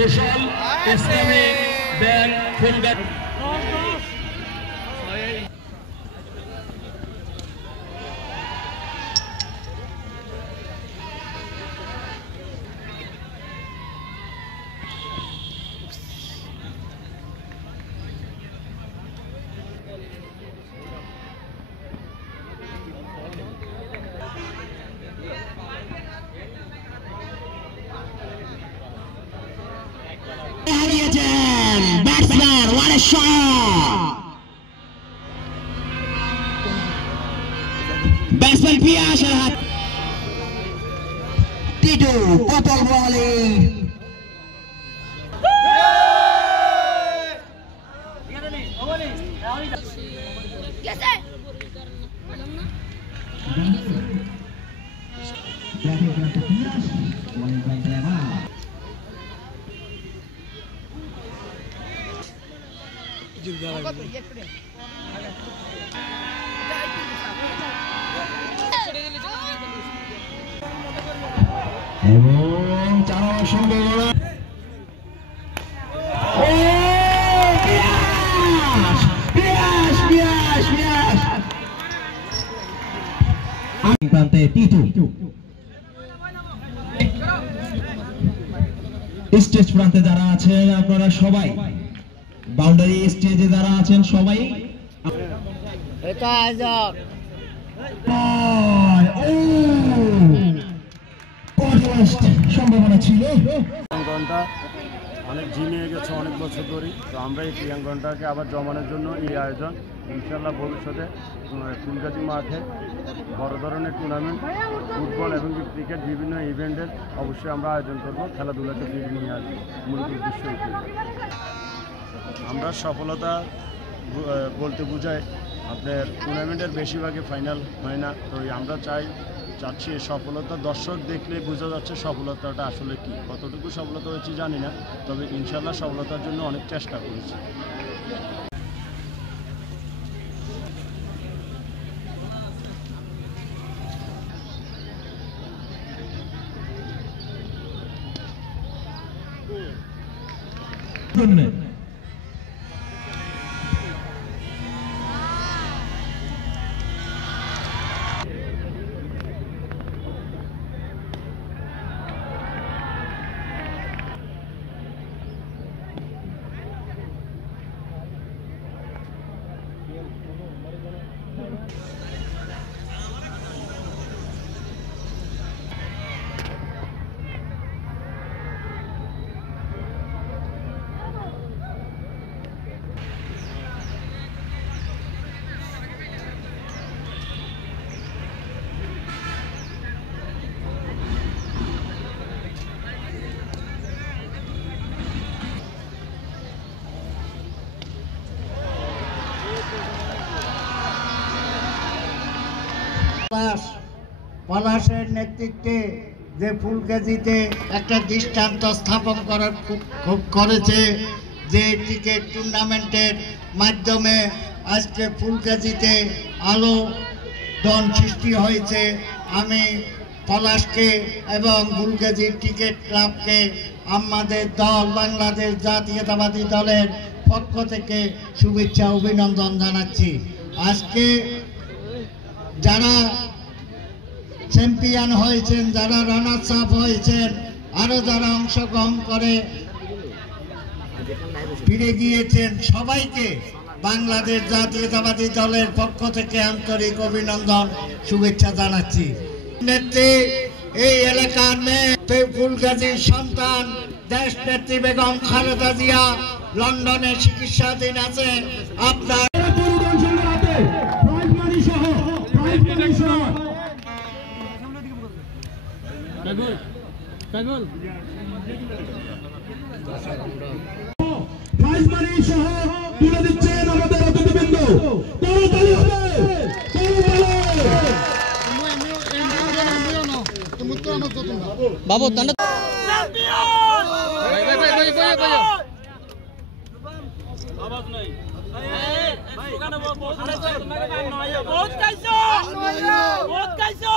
Social Islamic bank Phulgachhi. Batsman, what a shot! Batsman Piyash hat. Tito, purple volley. Yes, sir. এবং চার সঙ্গে প্রান্তে Titu stage প্রান্তে যারা আছেন আপনারা সবাই বাউন্ডারি স্টেজে যারা আছেন সবাই সম্ভাবনা ছিল অনেক ঝিমিয়ে গেছে অনেক বছর ধরেই। তো আমরা এই ক্রীড়াঙ্গনটাকে আবার জমানোর জন্য এই আয়োজন। ইনশাল্লাহ ভবিষ্যতে ফুলগাছি মাঠে বড় ধরনের টুর্নামেন্ট ফুটবল এবং ক্রিকেট বিভিন্ন ইভেন্টের অবশ্যই আমরা আয়োজন করব, খেলাধুলাকে ফিরে নিয়ে আসবো। মূল উদ্দেশ্য এটি। আমরা সফলতা বলতে বোঝায় আপনার টুর্নামেন্টের বেশিরভাগই ফাইনাল হয় না। তো আমরা চাচ্ছি সফলতা দর্শক দেখলে বোঝা যাচ্ছে সফলতাটা আসলে কি। কতটুকু সফলতা হয়েছে জানি না, তবে ইনশাল্লাহ সফলতার জন্য অনেক চেষ্টা করেছি। পলাশের নেতৃত্বে যে ফুলগাজীতে একটা দৃষ্টান্ত স্থাপন করেছে, যে ক্রিকেট টুর্নামেন্টের মাধ্যমে আজকে ফুলগাজীতে আলোড়ন সৃষ্টি হয়েছে। আমি পলাশকে এবং ফুলগাজী ক্রিকেট ক্লাবকে আমাদের দল বাংলাদেশ জাতীয়তাবাদী দলের পক্ষ থেকে শুভেচ্ছা অভিনন্দন জানাচ্ছি। আজকে যারা চ্যাম্পিয়ন হয়েছেন, যারা রানার্স আপ হয়েছেন, আরো যারা অংশগ্রহণ করে ফিরে গিয়েছেন, সবাইকে বাংলাদেশ জাতীয়তাবাদী দলের পক্ষ থেকে আন্তরিক অভিনন্দন শুভেচ্ছা জানাচ্ছি। এই এলাকার মেয়ে ফুলগাজীর সন্তান দেশ নেত্রী বেগম খালেদা জিয়া লন্ডনে চিকিৎসাধীন আছেন। আপনার প্রাইজ মানি সহ তুলে দিচ্ছেন আমাদের অতিথিবৃন্দ। বাবু আওয়াজ নাই ভাই ওখানে বহুত খাইছো বহুত খাইছো